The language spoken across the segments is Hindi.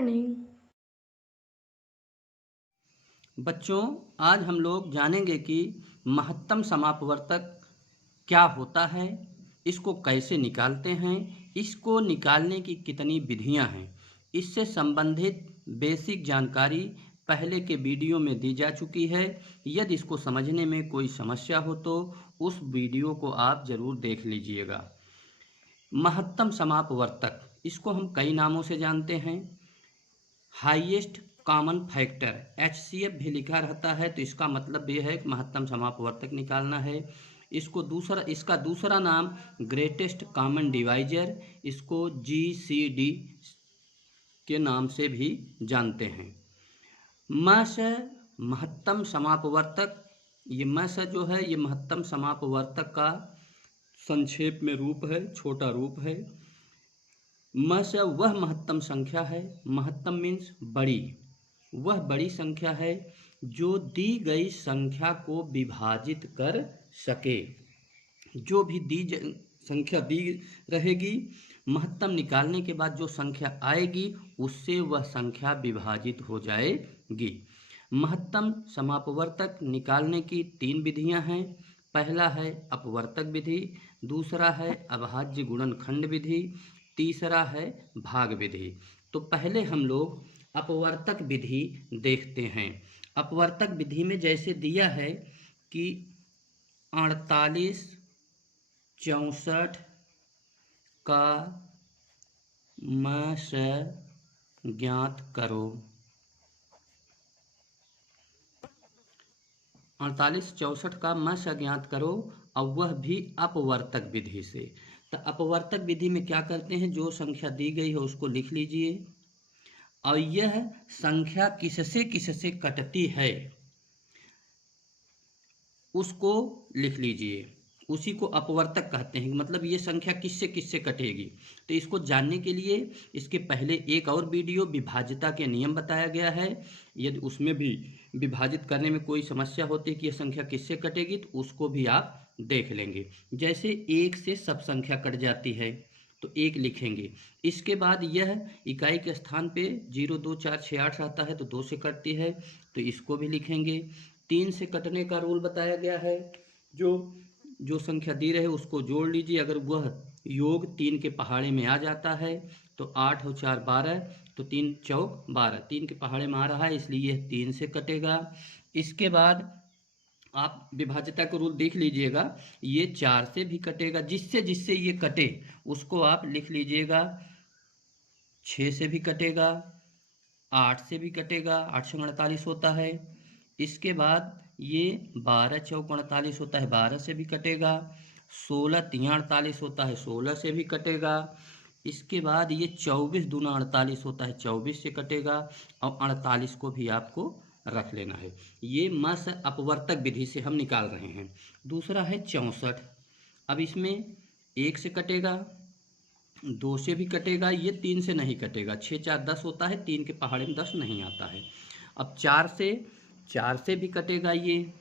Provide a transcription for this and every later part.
मॉर्निंग। बच्चों, आज हम लोग जानेंगे कि महत्तम समापवर्तक क्या होता है, इसको कैसे निकालते हैं, इसको निकालने की कितनी विधियां हैं। इससे संबंधित बेसिक जानकारी पहले के वीडियो में दी जा चुकी है। यदि इसको समझने में कोई समस्या हो तो उस वीडियो को आप ज़रूर देख लीजिएगा। महत्तम समापवर्तक, इसको हम कई नामों से जानते हैं। हाईएस्ट कॉमन फैक्टर HCF भी लिखा रहता है, तो इसका मतलब ये है कि महत्तम समापवर्तक निकालना है। इसका दूसरा नाम ग्रेटेस्ट कॉमन डिवाइजर, इसको GCD के नाम से भी जानते हैं। मस महत्तम समापवर्तक, ये मस जो है ये महत्तम समापवर्तक का संक्षेप में रूप है, छोटा रूप है। मस वह महत्तम संख्या है, महत्तम मीन्स बड़ी, वह बड़ी संख्या है जो दी गई संख्या को विभाजित कर सके। जो भी संख्या दी रहेगी, महत्तम निकालने के बाद जो संख्या आएगी उससे वह संख्या विभाजित हो जाएगी। महत्तम समापवर्तक निकालने की 3 विधियां हैं। पहला है अपवर्तक विधि, दूसरा है अभाज्य गुणनखंड विधि, तीसरा है भाग विधि। तो पहले हम लोग अपवर्तक विधि देखते हैं। अपवर्तक विधि में जैसे दिया है कि 48 64 का मस ज्ञात करो। 48 64 का मस ज्ञात करो, और वह भी अपवर्तक विधि से। तो अपवर्तक विधि में क्या करते हैं, जो संख्या दी गई है उसको लिख लीजिए, और यह संख्या किससे किससे कटती है उसको लिख लीजिए। उसी को अपवर्तक कहते हैं, मतलब ये संख्या किससे किससे कटेगी। तो इसको जानने के लिए इसके पहले एक और वीडियो विभाज्यता के नियम बताया गया है। यदि उसमें भी विभाजित करने में कोई समस्या होती है कि यह संख्या किससे कटेगी, तो उसको भी आप देख लेंगे। जैसे 1 से सब संख्या कट जाती है तो 1 लिखेंगे। इसके बाद यह इकाई के स्थान पे 0 2 4 6 8 रहता है तो 2 से कटती है, तो इसको भी लिखेंगे। 3 से कटने का रूल बताया गया है, जो जो संख्या दी रहे उसको जोड़ लीजिए। अगर वह योग 3 के पहाड़े में आ जाता है तो 8 और 4 12, तो 3 चौक 12, 3 के पहाड़े में आ रहा है इसलिए यह 3 से कटेगा। इसके बाद आप विभाज्यता को रूल देख लीजिएगा, ये 4 से भी कटेगा। जिससे जिससे ये कटे उसको आप लिख लीजिएगा। 6 से भी कटेगा, 8 से भी कटेगा, 8 से 48 होता है। इसके बाद ये 12 चौक 48 होता है, 12 से भी कटेगा। 16 3 48 होता है, 16 से भी कटेगा। इसके बाद ये 24 दूना 48 होता है, 24 से कटेगा, और 48 को भी आपको रख लेना है। ये मस अपवर्तक विधि से हम निकाल रहे हैं। दूसरा है 64। अब इसमें 1 से कटेगा, 2 से भी कटेगा, ये 3 से नहीं कटेगा। 6 4 10 होता है, 3 के पहाड़े में 10 नहीं आता है। अब 4 से भी कटेगा, ये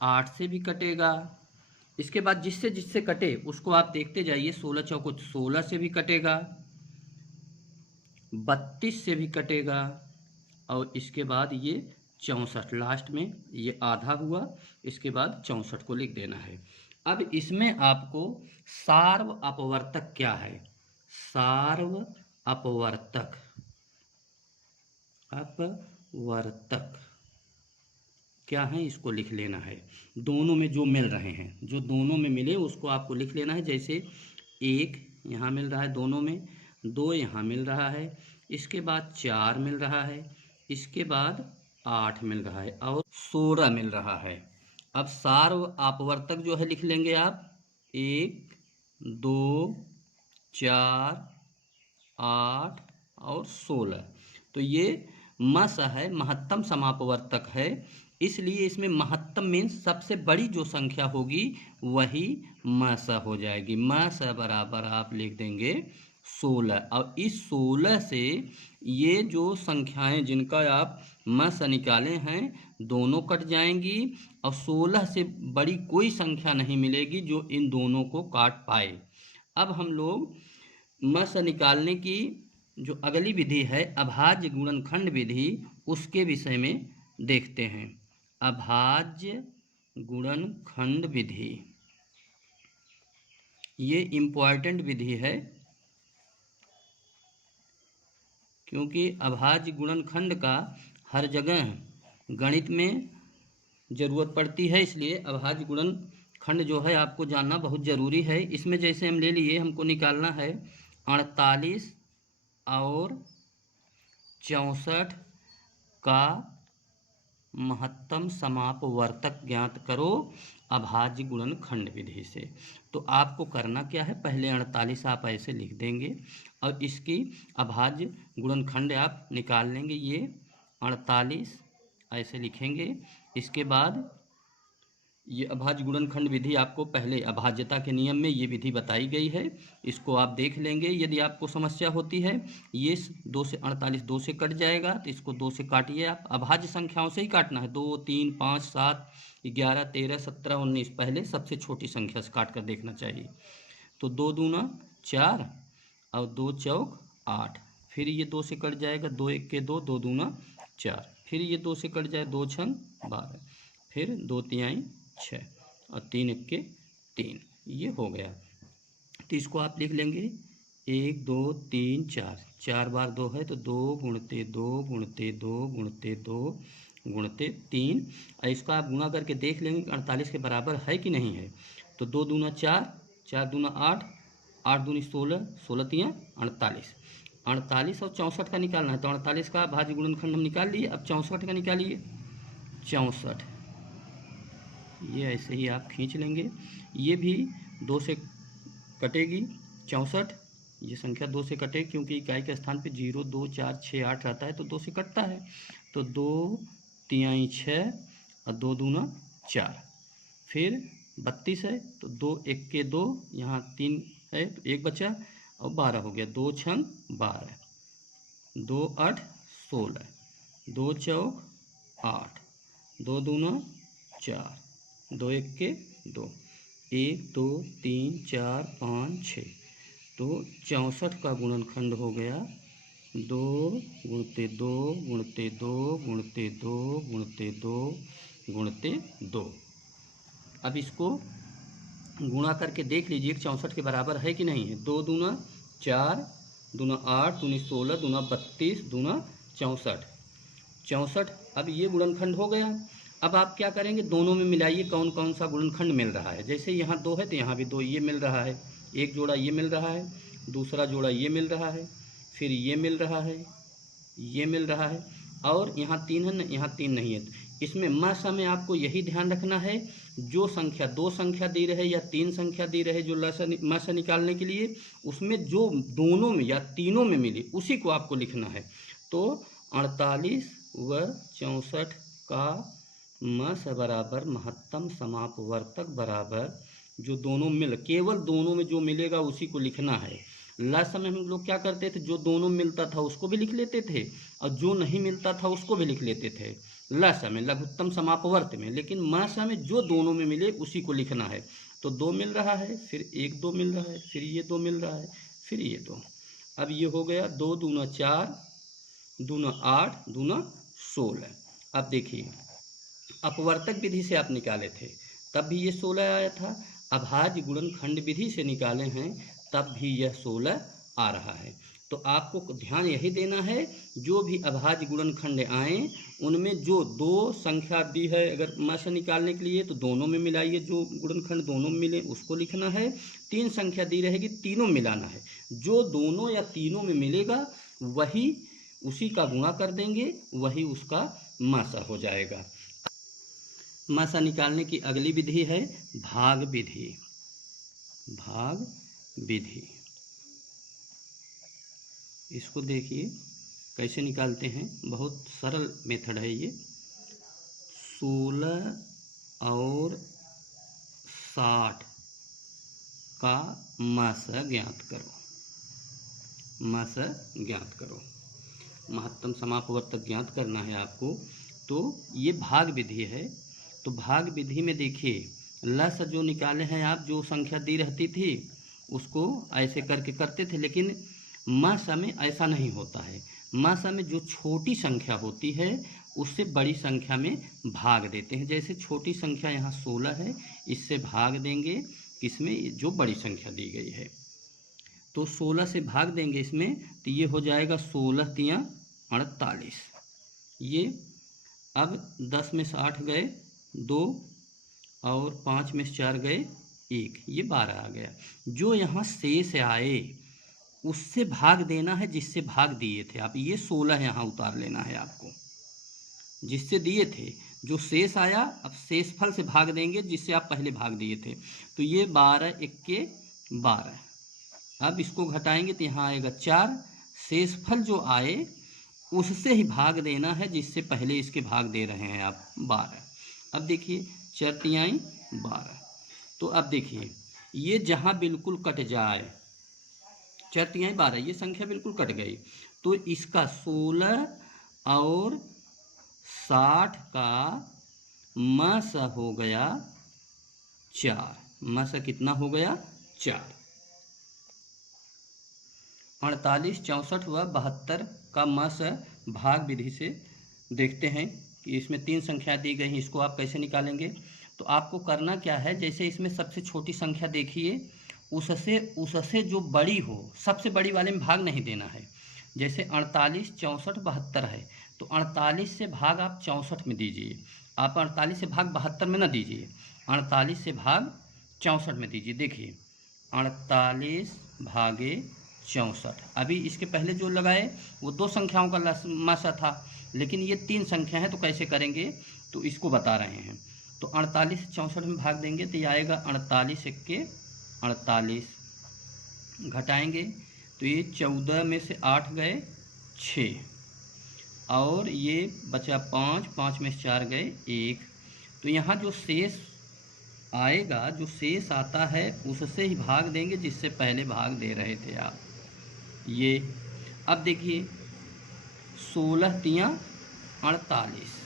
8 से भी कटेगा। इसके बाद जिससे जिससे कटे उसको आप देखते जाइए। 16 चौको 16 से भी कटेगा, 32 से भी कटेगा, और इसके बाद ये 64 लास्ट में ये आधा हुआ। इसके बाद 64 को लिख देना है। अब इसमें आपको सार्व अपवर्तक क्या है, सार्व अपवर्तक क्या है इसको लिख लेना है। दोनों में जो मिल रहे हैं, जो दोनों में मिले उसको आपको लिख लेना है। जैसे 1 यहाँ मिल रहा है दोनों में, 2 यहाँ मिल रहा है, इसके बाद 4 मिल रहा है, इसके बाद 8 मिल रहा है, और 16 मिल रहा है। अब सार्व अपवर्तक जो है लिख लेंगे आप, 1 2 4 8 और 16। तो ये मस है, महत्तम समापवर्तक है, इसलिए इसमें महत्तम मीन्स सबसे बड़ी जो संख्या होगी वही मस हो जाएगी। मस बराबर आप लिख देंगे 16, और इस 16 से ये जो संख्याएं जिनका आप मस निकाले हैं दोनों कट जाएंगी, और 16 से बड़ी कोई संख्या नहीं मिलेगी जो इन दोनों को काट पाए। अब हम लोग मस निकालने की जो अगली विधि है अभाज्य गुणनखंड विधि, उसके विषय में देखते हैं। अभाज्य गुणनखंड विधि ये इम्पॉर्टेंट विधि है, क्योंकि अभाज्य गुणनखंड का हर जगह गणित में ज़रूरत पड़ती है, इसलिए अभाज्य गुणनखंड जो है आपको जानना बहुत ज़रूरी है। इसमें जैसे हम ले लिए, हमको निकालना है 48 और 64 का महत्तम समापवर्तक ज्ञात करो अभाज्य गुणनखंड विधि से। तो आपको करना क्या है, पहले 48 आप ऐसे लिख देंगे और इसकी अभाज्य गुणनखंड आप निकाल लेंगे। ये 48 ऐसे लिखेंगे। इसके बाद ये अभाज्य गुणनखंड विधि आपको पहले अभाज्यता के नियम में ये विधि बताई गई है, इसको आप देख लेंगे। यदि आपको समस्या होती है, ये 2 से 48 2 से कट जाएगा, तो इसको 2 से काटिए। आप अभाज्य संख्याओं से ही काटना है, 2 3 5 7 11 13 17 19। पहले सबसे छोटी संख्या से काट कर देखना चाहिए। तो 2 दूना 4 और 2 चौक 8, फिर ये 2 से कट जाएगा, 2 1 के 2, 2 दूना 4, फिर ये 2 से कट जाए, 2 छंग 12, फिर 2 तिहाई 6 और 3 1 के 3, ये हो गया। तो इसको आप लिख लेंगे 1 2 3 4, 4 बार 2 है तो 2 गुणते 2 गुणते 2 गुणते 2 गुणते 3। और इसका आप गुणा करके देख लेंगे 48 के बराबर है कि नहीं है। तो 2 दूना 4, 4 दूना 8, 8 दूनी 16, 16 तियाँ 48, 48 और 64 का निकालना है। तो 48 का भाज्य गुणनखंड हम निकाल लिए, अब 64 का निकालिए। 64 ये ऐसे ही आप खींच लेंगे। ये भी 2 से कटेगी 64, ये संख्या 2 से कटे, क्योंकि इकाई के स्थान पे 0 2 4 6 8 रहता है, तो 2 से कटता है। तो 2 तिहाई 6 और 2 दूना 4, फिर 32 है तो 2 1 के 2, यहाँ 3 है तो 1 बचा और 12 हो गया। 2 छंग 12, 2 8 16, 2 चौक 8, 2 दूना 4, 2 1 के 2, 1 2 3 4 5 6। तो 64 का गुणनखंड हो गया 2 गुणते 2 गुणते 2 गुणते 2 गुणते 2 गुणते 2। अब इसको गुणा करके देख लीजिए 64 के बराबर है कि नहीं है। 2 दूना 4, दूना 8, दूनी 16, दूना 32, दूना 64, 64। अब ये गुणनखंड हो गया। अब आप क्या करेंगे, दोनों में मिलाइए कौन कौन सा गुणनखंड मिल रहा है। जैसे यहाँ 2 है तो यहाँ भी 2 ये मिल रहा है, एक जोड़ा ये मिल रहा है, दूसरा जोड़ा ये मिल रहा है, फिर ये मिल रहा है, ये मिल रहा है, और यहाँ 3 है ना, यहाँ 3 नहीं है। इसमें मासा में आपको यही ध्यान रखना है, जो संख्या 2 संख्या दी रहे या 3 संख्या दी रहे जो मासा निकालने के लिए, उसमें जो दोनों में या तीनों में मिले उसी को आपको लिखना है। तो 48 व 64 का मस बराबर महत्तम समापवर्तक बराबर जो दोनों मिल, केवल दोनों में जो मिलेगा उसी को लिखना है। लास्ट समय हम लोग क्या करते थे, जो दोनों मिलता था उसको भी लिख लेते थे और जो नहीं मिलता था उसको भी लिख लेते थे लास्ट समय लघुत्तम समापवर्त में। लेकिन मास में जो दोनों में मिले उसी को लिखना है। तो 2 मिल रहा है, फिर 1 2 मिल रहा है, फिर ये 2 मिल रहा है, फिर ये 2। अब ये हो गया 2 दूना 4, दूना 8, दूना 16। अब देखिए अपवर्तक विधि से आप निकाले थे तब भी ये 16 आया था, अभाज्य गुणनखंड विधि से निकाले हैं तब भी यह 16 आ रहा है। तो आपको ध्यान यही देना है, जो भी अभाज्य गुणनखंड आए उनमें जो 2 संख्या दी है अगर मासा निकालने के लिए तो दोनों में मिलाइए, जो गुणनखंड दोनों में मिले उसको लिखना है। 3 संख्या दी रहेगी, तीनों मिलाना है, जो दोनों या तीनों में मिलेगा वही उसी का गुणा कर देंगे, वही उसका मासा हो जाएगा। मासा निकालने की अगली विधि है भाग विधि। भाग विधि इसको देखिए कैसे निकालते हैं, बहुत सरल मेथड है ये। 16 और 60 का मासा ज्ञात करो, मासा ज्ञात करो, महत्तम समापवर्तक ज्ञात करना है आपको। तो ये भाग विधि है। तो भाग विधि में देखिए लस जो निकाले हैं आप, जो संख्या दी रहती थी उसको ऐसे करके करते थे, लेकिन मासा में ऐसा नहीं होता है। मासा में जो छोटी संख्या होती है उससे बड़ी संख्या में भाग देते हैं। जैसे छोटी संख्या यहाँ 16 है, इससे भाग देंगे किसमें, जो बड़ी संख्या दी गई है। तो 16 से भाग देंगे इसमें, तो ये हो जाएगा 16 तियाँ 48। ये अब 10 में से 8 गए 2 और 5 में से 4 गए 1, ये 12 आ गया। जो यहाँ शेष आए उससे भाग देना है जिससे भाग दिए थे आप। ये 16 यहाँ उतार लेना है आपको, जिससे दिए थे। जो शेष आया अब शेष फल से भाग देंगे जिससे आप पहले भाग दिए थे। तो ये 12 इक्के 12। अब इसको घटाएंगे तो यहाँ आएगा 4। शेष फल जो आए उससे ही भाग देना है जिससे पहले इसके भाग दे रहे हैं आप 12। अब देखिए 4 तिहाई 12। तो अब देखिए ये जहाँ बिल्कुल कट जाए, 4 तिहाई 12, ये संख्या बिल्कुल कट गई, तो इसका 16 और 60 का मासा हो गया 4। मासा कितना हो गया 4। 48, 64 व 72 का मासा भाग विधि से देखते हैं कि इसमें 3 संख्या दी गई हैं, इसको आप कैसे निकालेंगे। तो आपको करना क्या है, जैसे इसमें सबसे छोटी संख्या देखिए, उससे जो बड़ी हो, सबसे बड़ी वाले में भाग नहीं देना है। जैसे 48, 64, 72 है, तो 48 से भाग आप 64 में दीजिए। आप 48 से भाग 72 में ना दीजिए, 48 से भाग 64 में दीजिए। देखिए 48 भागे 64। अभी इसके पहले जो लगाए वो 2 संख्याओं का मासा था, लेकिन ये 3 संख्या है, तो कैसे करेंगे तो इसको बता रहे हैं। तो 48 से 64 में भाग देंगे तो ये आएगा 48 इक्के 48। घटाएंगे तो ये 14 में से 8 गए 6 और ये बचा 5, 5 में से 4 गए 1। तो यहाँ जो शेष आएगा, जो शेष आता है उससे ही भाग देंगे जिससे पहले भाग दे रहे थे आप। ये अब देखिए 16 तियाँ 48,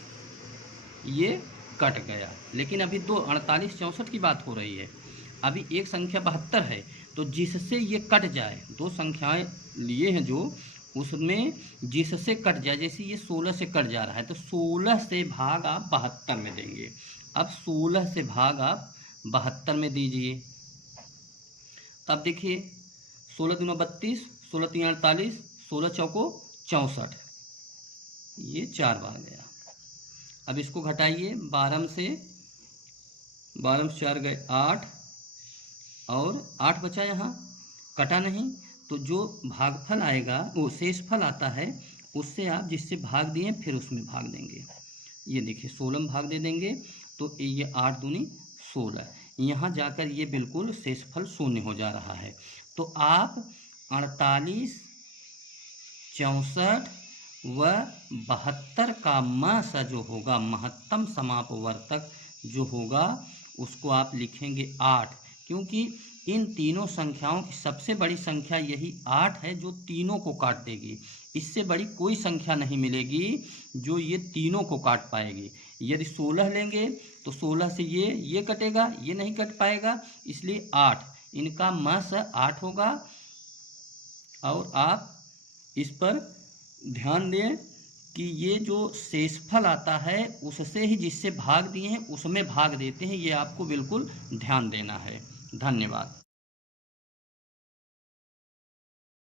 ये कट गया, लेकिन अभी 48, 64 की बात हो रही है। अभी एक संख्या 72 है, तो जिससे ये कट जाए, 2 संख्याएं लिए हैं जो, उसमें जिससे कट जाए, जैसे ये 16 से कट जा रहा है तो 16 से भाग आप 72 में देंगे। अब 16 से भाग आप 72 में दीजिए। तब देखिए 16 दूना 32, 16 तीन 48, 16 चौको 64, ये 4 बार गया। अब इसको घटाइए, 12 से 4 गए 8 और 8 बचा, यहाँ कटा नहीं, तो जो भागफल आएगा वो शेषफल आता है, उससे आप जिससे भाग दिए फिर उसमें भाग देंगे। ये देखिए 16 में भाग दे देंगे तो ये 8 दूनी 16, यहाँ जाकर ये बिल्कुल शेषफल शून्य हो जा रहा है। तो आप 48, 64 व 72 का मासा जो होगा, महत्तम समापवर्तक जो होगा, उसको आप लिखेंगे 8, क्योंकि इन तीनों संख्याओं की सबसे बड़ी संख्या यही 8 है जो तीनों को काट देगी। इससे बड़ी कोई संख्या नहीं मिलेगी जो ये तीनों को काट पाएगी। यदि 16 लेंगे तो 16 से ये कटेगा, ये नहीं कट पाएगा, इसलिए 8, इनका मासा 8 होगा। और आप इस पर ध्यान दें कि ये जो शेषफल आता है उससे ही जिससे भाग दिए हैं उसमें भाग देते हैं, ये आपको बिल्कुल ध्यान देना है। धन्यवाद।